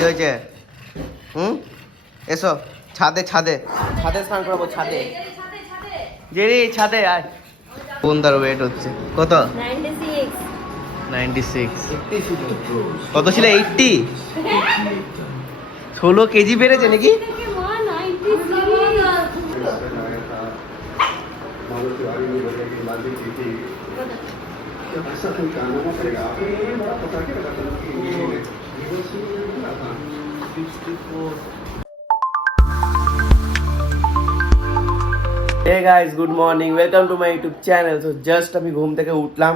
কি হয়েছে? এসো ছাদে ছাদে ছাদে স্নান করবো ছাদে। জেরি ছাদে আয়। কোন তার ওয়েট হচ্ছে কত? 96। কত ছিল? 80। 16 কেজি বেড়েছে নাকি? Hey guys, good morning. Welcome to my YouTube channel. So just আমি ঘুম থেকে উঠলাম,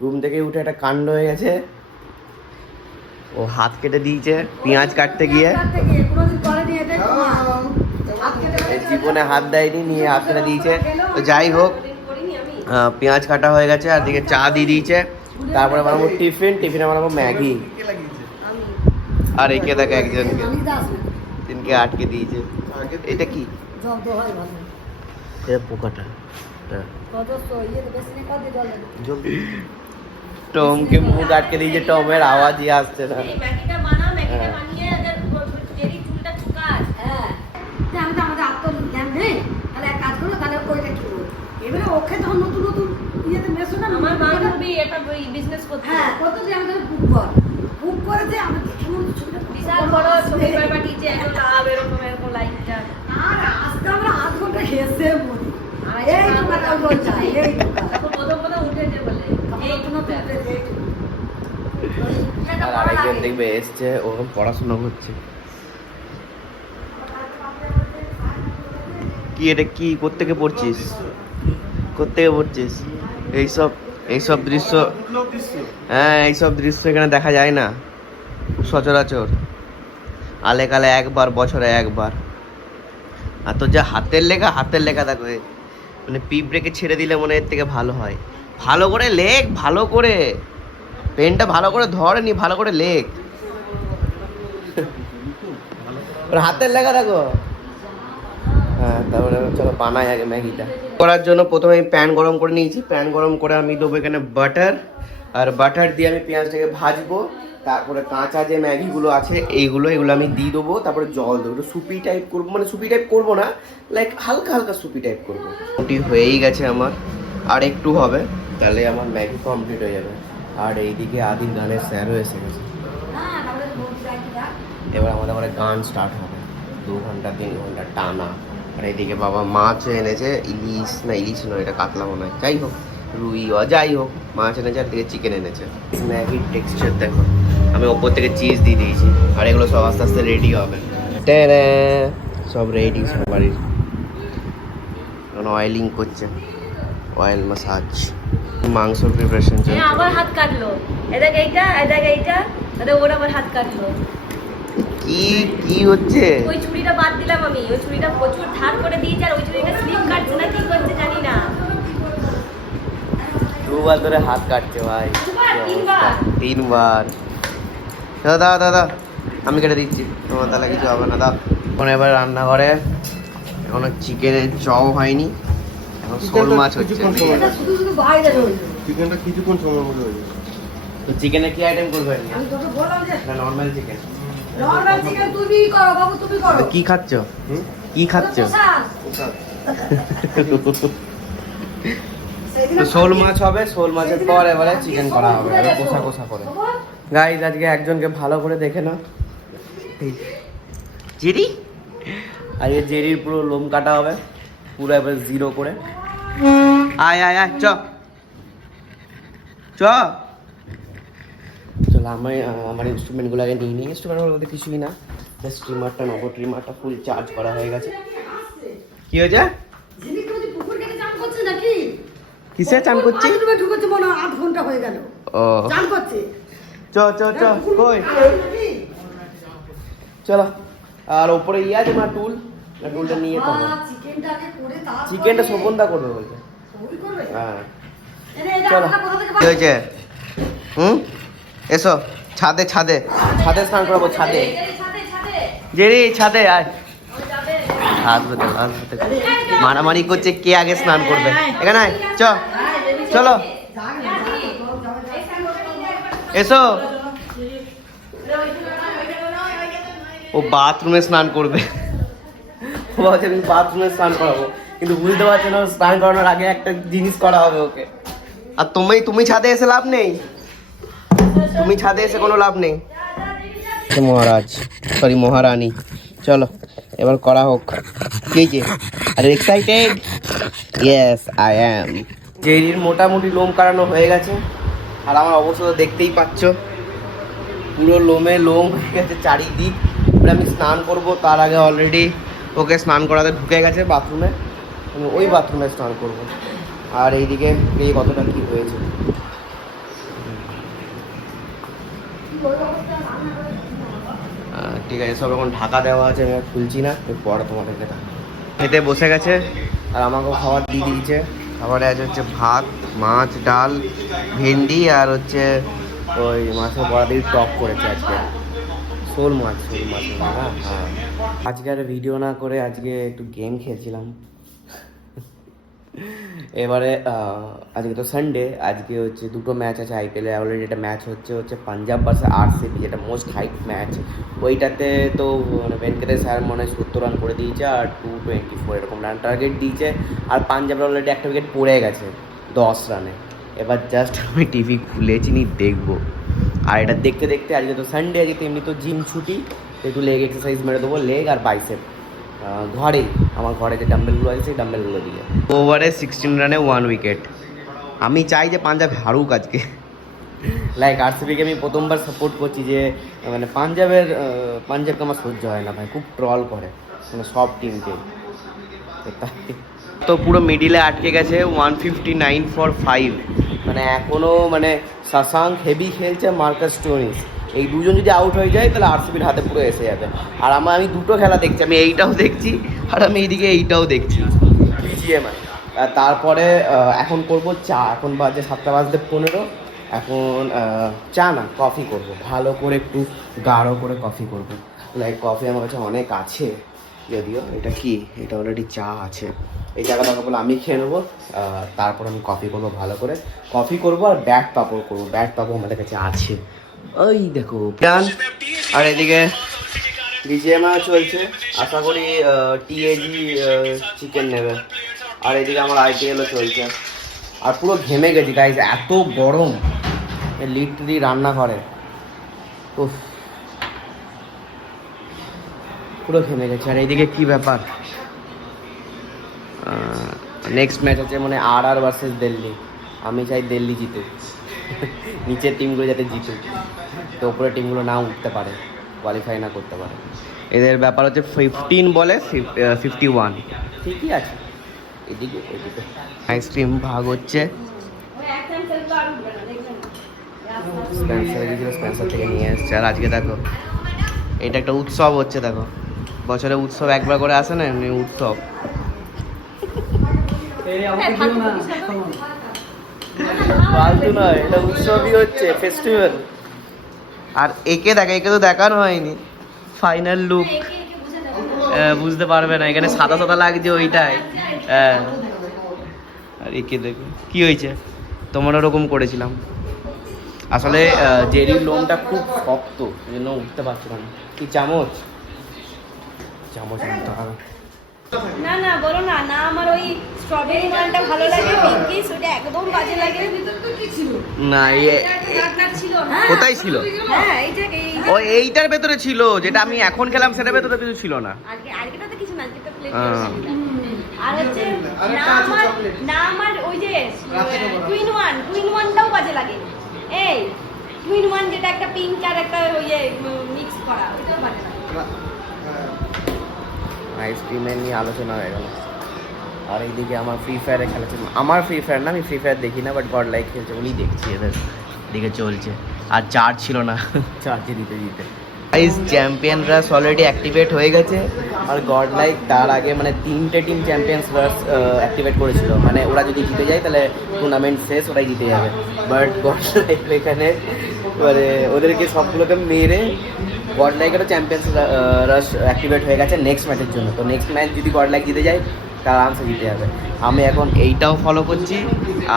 ঘুম থেকে উঠে একটা কাণ্ড হয়ে গেছে। ও হাত কেটে দিয়েছে পেঁয়াজ কাটতে গিয়ে। জীবনে হাত দেয়নি, নিয়ে হাত কেটে দিয়েছে। তো যাই হোক, পেঁয়াজ কাটা হয়ে গেছে, আর দিকে চা দিয়ে দিয়েছে। তারপরে বানাবো টিফিনে বানাবো ম্যাগি। আর একে দেখে একজনকে তিনকে আটকে দিয়েছে। এটা কি? এটা পোকাটা। টমকে মুখ আটকে দিয়েছে, টমের আওয়াজই আসছে না। বিশাল বড় ছবি পাঠিয়েছে, এত লাভ এরকম এরকম লাইকটা। আর আজকে আমরা আধ ঘন্টা খেয়েছে বলি। এই কথা বলছি, এই কথা প্রথম উঠেছে বলে এই কোনো উঠেছে। আর আরেকজন দেখবে এসছে, ওরকম পড়াশোনা করছে। কি এটা কি? কোত্থেকে পড়ছিস? কোত্থেকে পড়ছিস? এইসব দৃশ্য, হ্যাঁ এইসব দৃশ্য এখানে দেখা যায় না সচরাচর। আলেকালে একবার, বছরে একবার। আর তো যা হাতের লেখা দেখো, মানে পিঁপড়েকে ছেড়ে দিলে মনে এর থেকে ভালো হয়। ভালো করে লেখ, ভালো করে পেনটা ভালো করে ধরেনি, ভালো করে লেখ। হাতের লেখা দেখো। হ্যাঁ, তারপরে চলো বানাই আগে ম্যাগিটা। করার জন্য প্রথমে আমি প্যান গরম করে নিয়েছি। প্যান গরম করে আমি দেবো এখানে বাটার, আর বাটার দিয়ে আমি পেঁয়াজটাকে ভাজবো। তারপরে কাঁচা যে ম্যাগিগুলো আছে এগুলো আমি দিয়ে দেবো। তারপরে জল দেবো, একটু সুপি টাইপ করবো, মানে সুপি টাইপ করবো না, লাইক হালকা হালকা সুপি টাইপ করবো। ওটি হয়েই গেছে আমার, আর একটু হবে, তাহলে আমার ম্যাগি কমপ্লিট হয়ে যাবে। আর এইদিকে আদির গানের স্যারও এসে গেছে। এবার আমাদের গান স্টার্ট হবে 2 ঘন্টা 3 ঘন্টা টানা। আর এইদিকে বাবা মাছ এনেছে, ইলিশ নয়, এটা কাতলা মনে হয়। যাই হোক, রুই যাই হোক, মাছ এনেছে, আর দিকে চিকেন এনেছে। ম্যাগির টেক্সচার দেখো, আমি ওপর থেকে চিজ দিয়ে দিয়েছি। আর এগুলো সব আস্তে আস্তে রেডি হবে। সব রেডি সব বাড়ির। এখন অয়েলিং করছে, অয়েল মাসাজ। মাংসর প্রিপারেশন চলছে। আবার হাত কাটলো, এইটা ওরা আবার হাত কাটলো। কি হচ্ছে? ওই ছুরিটা বাদ দিলাম আমি, ওই ছুরিটা প্রচুর ধার করে দিয়েছে, আর ওই ছুরিটা স্লিপ কাটছে না, কি করছে জানি না। 2 বার ধরে হাত কাটছে ভাই। 3 বার। দাদা আমি কেটে দিচ্ছি, তোমার তাহলে কিছু হবে না। দাও। এখন এবার রান্নাঘরে, এখন চিকেনের চও হয়নি, এখন শোল মাছ হচ্ছে। চিকেনটা কিছুক্ষণ সময় মধ্যে হয়ে যাবে। তো চিকেনে কি আইটেম করবে? না নরমাল চিকেন। কি খাচ্ছ? তো শোল মাছ হবে, শোল মাছের পর এবারে চিকেন করা হবে, কষা করে। গাইস আজকে একজনকে ভালো করে দেখে না, জেরি। আজকে জেরির পুরো লোম কাটা হবে, পুরো এবার 0 করে। আয় চ চলো। আমার ইনস্ট্রুমেন্টগুলো আগে নিয়ে নিই। ইনস্ট্রুমেন্ট বলতে কিছুই না, জাস্ট ট্রিমারটা ফুল চার্জ করা হয়ে গেছে। কি হয়েছে? কিসে চান করছি? আধ ঘন্টা হয়ে গেল। ও চ কই চলো। আর ওপরে আছে না টুলটা নিয়ে করবো। চিকেনটা শোভনদা করবে বলছে। হ্যাঁ চলো। কি হয়েছে? এসো ছাদে স্নান করবো, ছাদে। জেরি ছাদে আয়। আসবে মারামারি করছে, কে আগে স্নান করবে। এখানে চলো এসো। ও বাথরুমে স্নান করবে, ও ভাবছে আমি বাথরুমে স্নান করাবো, কিন্তু বুঝতে পারছে না স্নান করানোর আগে একটা জিনিস করা হবে ওকে। আর তুমি ছাদে এসে লাভ নেই, তুমি ছাদে এসে কোনো লাভ নেই। মহারাজ সরি মহারানী, চলো এবার করা হোক। কি যে আর এক্সাইটেড? Yes I am. জেরির মোটামুটি লোম কাটানো হয়ে গেছে, আর আমার অবশ্য তো দেখতেই পাচ্ছ পুরো লোমে লোম হয়ে গেছে চারিদিক। এবার আমি স্নান করব, তার আগে অলরেডি ওকে স্নান করাতে ঢুকে গেছে বাথরুমে, আমি ওই বাথরুমে স্নান করব। আর এইদিকে এই কতটা কি হয়েছে। ঠিক আছে, সব এখন ঢাকা দেওয়া আছে, আমি আর খুলছি না, পরে তোমাদেরকে খেতে বসে গেছে আর আমাকেও খাবার দিয়ে দিয়েছে। খাবারে আছে হচ্ছে ভাত, মাছ, ডাল, ভেন্ডি আর হচ্ছে ওই মাছের বড়া দিয়ে টক করেছে আজকে, শোল মাছ না। হ্যাঁ, আজকে আর ভিডিও না করে আজকে একটু গেম খেলছিলাম। এবারে আজকে তো সানডে, আজকে হচ্ছে দুটো ম্যাচ আছে আইপিএলে। অলরেডি একটা ম্যাচ হচ্ছে পাঞ্জাব ভার্সেস আরসিবি, যেটা মোস্ট হাইট ম্যাচ। ওইটাতে তো মানে ভেঙ্কটেশ স্যার মনে হয় 70 রান করে দিয়েছে আর 224 এরকম রান টার্গেট দিয়েছে। আর পাঞ্জাবের অলরেডি একটা উইকেট পড়ে গেছে 10 রানে। এবার জাস্ট আমি টিভি খুলেছি নি দেখবো। আর এটা দেখতে দেখতে আজকে তো সানডে, আজকে এমনি তো জিম ছুটি, একটু লেগ এক্সারসাইজ মেরে দেবো, লেগ আর বাইসেপ ঘরেই, আমার ঘরে যে ডাম্বেলগুলো আছে সেই ডাম্বেলগুলো দিয়ে। ওভারে 16 রানে 1 উইকেট। আমি চাই যে পাঞ্জাব হারুক আজকে। লাইক আরসিবিকে আমি প্রথমবার সাপোর্ট করছি, যে মানে পাঞ্জাবকে আমার সহ্য হয় না ভাই, খুব ট্রল করে মানে সব টিমকে। তো পুরো মিডিলে আটকে গেছে 159 for 5। মানে এখনও মানে শশাঙ্ক হেভি খেলছে, মার্কাস স্টোনিস, এই দুজন যদি আউট হয়ে যায় তাহলে আরসিবির হাতে পুরো এসে যাবে। আর আমি দুটো খেলা দেখছি, আমি এইটাও দেখছি আর আমি এইদিকে এইটাও দেখছি বিজিএমআই। তারপরে এখন করব চা, এখন বাজে 7:15। এখন চা না কফি করব, ভালো করে একটু গাঢ় করে কফি করব। লাইক কফি আমার কাছে অনেক আছে, যদিও এটা কি, এটা অলরেডি চা আছে। এই জায়গাটা বলে আমি খেয়ে নেবো, তারপর আমি কফি করবো, ভালো করে কফি করবো আর ব্যাট পাপড় করবো। ব্যাট পাপড় আমাদের কাছে আছে, ওই দেখো ডান। আর এদিকে বিজিএমআই চলছে, আশা করি টিএজি চিকেন নেবে। আর এদিকে আমার আইপিএলও চলছে। আর পুরো ঘেমে গেছি গাইজ, এত গরম লিটারালি রান্না করে, উফ পুরো ঘেমে গেছে। আর এইদিকে কি ব্যাপার, নেক্সট ম্যাচ আছে মানে আর ভার্সেস দিল্লি। আমি চাই দিল্লি জিতুক, নিচের টিমগুলো যাতে জিতুক, তো উপরের টিমগুলো না উঠতে পারে, কোয়ালিফাই না করতে পারে। এদের ব্যাপার হচ্ছে 15 বলে 51, ঠিকই আছে। এদিকে আইসক্রিম ভাগ হচ্ছে, স্পেন্সার থেকে নিয়ে এসছে। আর আজকে দেখো এটা একটা উৎসব হচ্ছে, দেখো বছরে উৎসব একবার করে আসে না, এমনি উৎসব। ফালতু নয়, এটা উৎসবই হচ্ছে, ফেস্টিভ্যাল। আর একে তো দেখানো হয়নি ফাইনাল লুক, বুঝতে পারবে না, এখানে সাদা সাদা লাগছে ওইটাই। হ্যাঁ, আর একে দেখো কি হয়েছে, তোমার ওরকম করেছিলাম। আসলে জেরির লোমটা খুব শক্ত, এই জন্য উঠতে পারছো না। কি চামচ আনতে হবে? না বলো না, আমার ওই স্ট্রবেরি মালটা ভালো লাগে, পিঙ্কিশ ওটা একদম বাজে লাগে। না ছিল কোথায় ছিল? হ্যাঁ ওই এইটার ভেতরে ছিল, যেটা আমি এখন খেলাম সেটার ভেতরে কিছু ছিল না। আজকেটাতে কিছু না, আজকেটা প্লেট আর হচ্ছে না আমার ওই যে টুইন ওয়ানটাও বাজে লাগে। এই টুইন ওয়ান যেটা একটা পিঙ্ক আর একটা ওই মিক্স করা, ওইটাও বাজে লাগে। আইসক্রিমের নিয়ে আলোচনা হয়ে গেল। আর এইদিকে আমার ফ্রি ফায়ারে খেলা চলছে, আমার ফ্রি ফায়ার না, আমি ফ্রি ফায়ার দেখি না, বাট গড লাইক খেলছে, উনি দেখছি এদের দিকে চলছে। আর চার্জ ছিল না, চার্জে দিতে চ্যাম্পিয়নরা অলরেডি অ্যাক্টিভেট হয়ে গেছে। আর গড লাইক তার আগে মানে 3টে টিম চ্যাম্পিয়ন্স অ্যাক্টিভেট করেছিল, মানে ওরা যদি জিতে যায় তাহলে টুর্নামেন্ট শেষ, ওরাই জিতে যাবে। বাট গড লাইক এখানে মানে ওদেরকে সবগুলোকে মেরে গড লাইকেরও চ্যাম্পিয়ন্স রাশ অ্যাক্টিভেট হয়ে গেছে নেক্সট ম্যাচের জন্য। তো নেক্সট ম্যাচ যদি গড লাইক জিতে যায় তার আরামসে জিতে যাবে। আমি এখন এইটাও ফলো করছি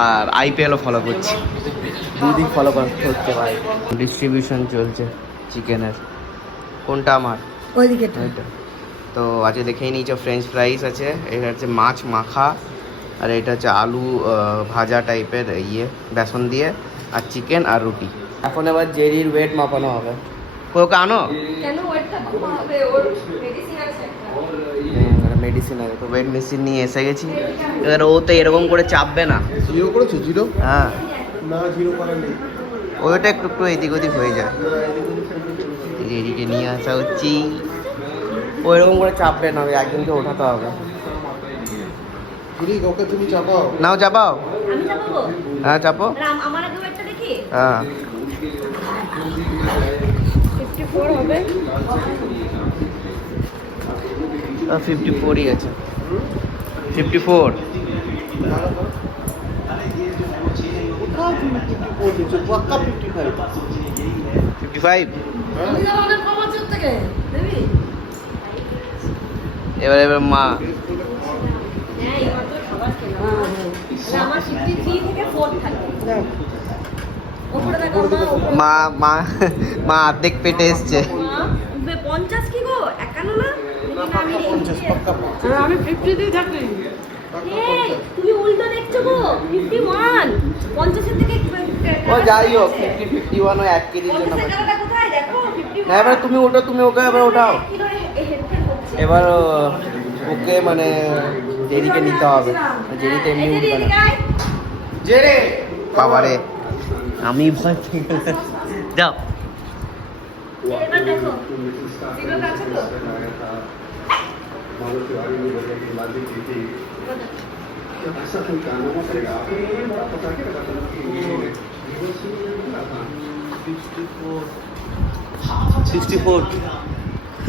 আর আইপিএলও ফলো করছি, দুদিক ফলো করতে হচ্ছে ভাই। ডিস্ট্রিবিউশন চলছে চিকেনের, কোনটা আমার ওইদিকে ওইটা। তো আজকে দেখেই নিয়েছো ফ্রেঞ্চ ফ্রাইস আছে, এটা হচ্ছে মাছ মাখা, আর এটা হচ্ছে আলু ভাজা টাইপের ইয়ে বেসন দিয়ে, আর চিকেন আর রুটি। এখন এবার জেরির ওয়েট মাপানো হবে। ওকে আনো কেন ওয়েটটা কম হবে? ওর মেডিসিন আছে মেডিসিন আছে, তো ওয়েট মেশিন নিয়ে এসে গেছি। এবার ও তো এরকম করে চাপবে না। জিরো করেছো জিরো? হ্যাঁ, না জিরো করা নেই। ওইটা একটু একটু এদিক ওদিক হয়ে যায়। এদিকে নিয়ে আসা হচ্ছে, ও এরকম করে চাপবে না, ওই একজনকে ওঠাতে হবে। দিদি ওকে তুমি চাপাও। নাও চাপাও। আমি যাবো। হ্যাঁ চাপো। আমার আগে ওয়েটটা দেখি। হ্যাঁ 54 হবে। 54ই আছে, 54। কোথাও তুমি 54 দিচ্ছ, পাক্কা 55। 55। আমি যাবো অনেক কম আছে ওর থেকে। দেবি? এবার মা হ্যাঁ, এবার তো খাবার খেলাম। আমার 53 থেকে 4 থাকে। ওপরে দেখো মা মা মা অর্ধেক পেটে এসছে। 50 কি গো? 51 না? পাক্কা 50, পাক্কা 50। আমি 50 দিয়ে থাকি। এই তুমি উল্টো দেখছো গো। 51 50 এর থেকে ও যাই হোক 50 51 ও 1 কেজির জন্য। 50 টাকাটা কোথায় দেখো? 51 হ্যাঁ এবার তুমি ওঠো, তুমি ওকে এবার ওঠাও। কি করে এই হেডফোন হচ্ছে? এবার ওকে মানে জেরিকে নিতে হবে, জেরিতে এমনি এই যে উঠবে না। এদিকে আয়। জেরে বাবারে, আমি ভয় পেয়ে গেলাম। যাও। এবার দেখো জিরোটা আছে তো? ऐसा कोई कारनामा करेगा आपको ये बात बता के बताना कि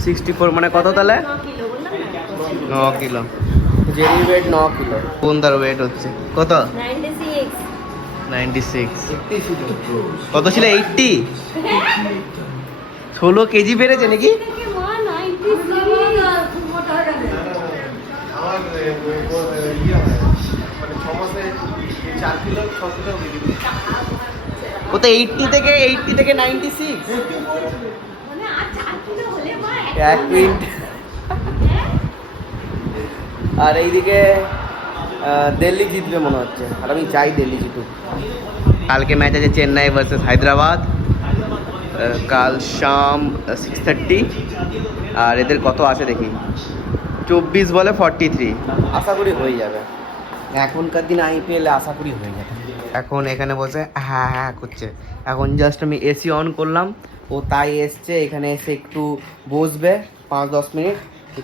64 মানে কত তাহলে? 9 কিলো বললাম না? 9 কিলো। জেরির wait 9 kilo. কোন তার ওয়েট হচ্ছে কত? 96 96। কত ছিল? 80। 16 কেজি বেড়েছে নাকি? থেকে মা 93 খুব মোটা হয়ে গেছে। আমার ইয়ে হয় মানে 6 মাসে 4 কিলো 6 কিলো বেরিয়ে গেছে। ও তো 80 থেকে 96। মানে আর 4 কিলো হলে মা 1 মিনিট। আর এইদিকে দিল্লি জিতবে মনে হচ্ছে, আর আমি চাই দিল্লি জিতুক। কালকে ম্যাচ আছে চেন্নাই ভার্সেস হায়দ্রাবাদ, কাল শাম 6:30। আর এদের কত আছে দেখি, 24 বলে 43। আশা করি হয়ে যাবে, এখনকার দিন আইপিএলে আশা করি হয়ে যাবে। এখন এখানে বসে হ্যাঁ হ্যাঁ করছে। এখন জাস্ট আমি এসি অন করলাম, ও তাই এসছে এখানে এসে একটু বসবে 5-10 মিনিট।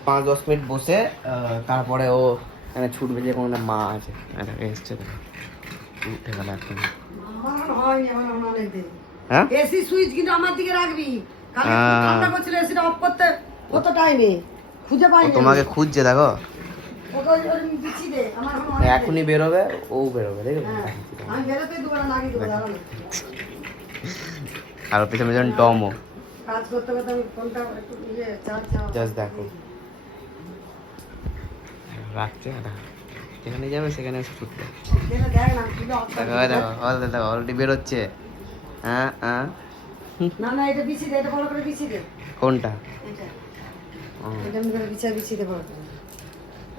5-10 মিনিট বসে তারপরে ও এখানে ছুটবে, যে কোনো মা আছে এসছে, উঠে গেল এখন। আমার হয়নি, আমার অনেক দিন। হ্যাঁ এসি সুইচ কিন্তু আমার দিকে রাখবি, কারণ হ্যাঁ। ঠান্ডা করছিল এসিটা অফ করতে কত টাইমে খুঁজে ও পাইনি। তোমাকে খুঁজছে দেখো, ওকে ওই বিছিয়ে দে, আমার এখন অনেক এখনই বেরোবে, ও বেরোবে দেখো। হ্যাঁ, আমি বেরোতে দুবার লাগিয়ে দেবো, দাঁড়ানো। আর ওর পেছনে পেছনে টমও, কাজ করতে করতে আমি ফোনটা একটু চার্জ জাস্ট দেখো রাখছে। যেখানে যাবে সেখানে এসে ছুটবে। দেখ না খুলে অফ দেখো দেখো দেখো অলরেডি বেরোচ্ছে। হ্যাঁ হ্যাঁ না না, এটা বিছিয়ে দে, এটা ভালো করে বিছিয়ে দে। কোনটা? এটা ও, এটা আমি করে বিছিয়ে দে ভালো করে।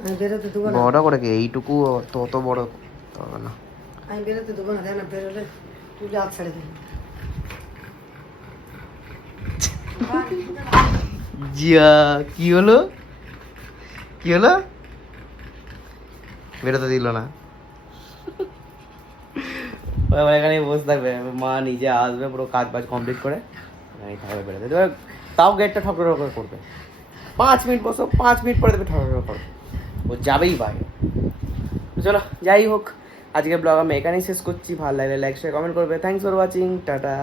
আমি বেরোতে দেবো না, বড় করে কি এইটুকু তো অত বড় হবে না। আমি বেরোতে দেবো না, দেখ না বেরোলে তুই যা ছেড়ে দে। জিয়া কি হলো, কি হলো? বেরোতে দিল না। ও এখানে বসে থাকবে, মা নিজে আসবে পুরো কাজ বাজ কমপ্লিট করে থাকবে, বেরোতে দেবে। তাও গেটটা ঠক করে করবে, 5 মিনিট বসো, 5 মিনিট পরে দেবে ঠক করবে, ও যাবেই বাইরে। তো চলো যাই হোক, আজকে ব্লগ আমি এখানেই শেষ করছি। ভালো লাগলে লাইক শেয়ার কমেন্ট করবে। Thanks for watching, tata.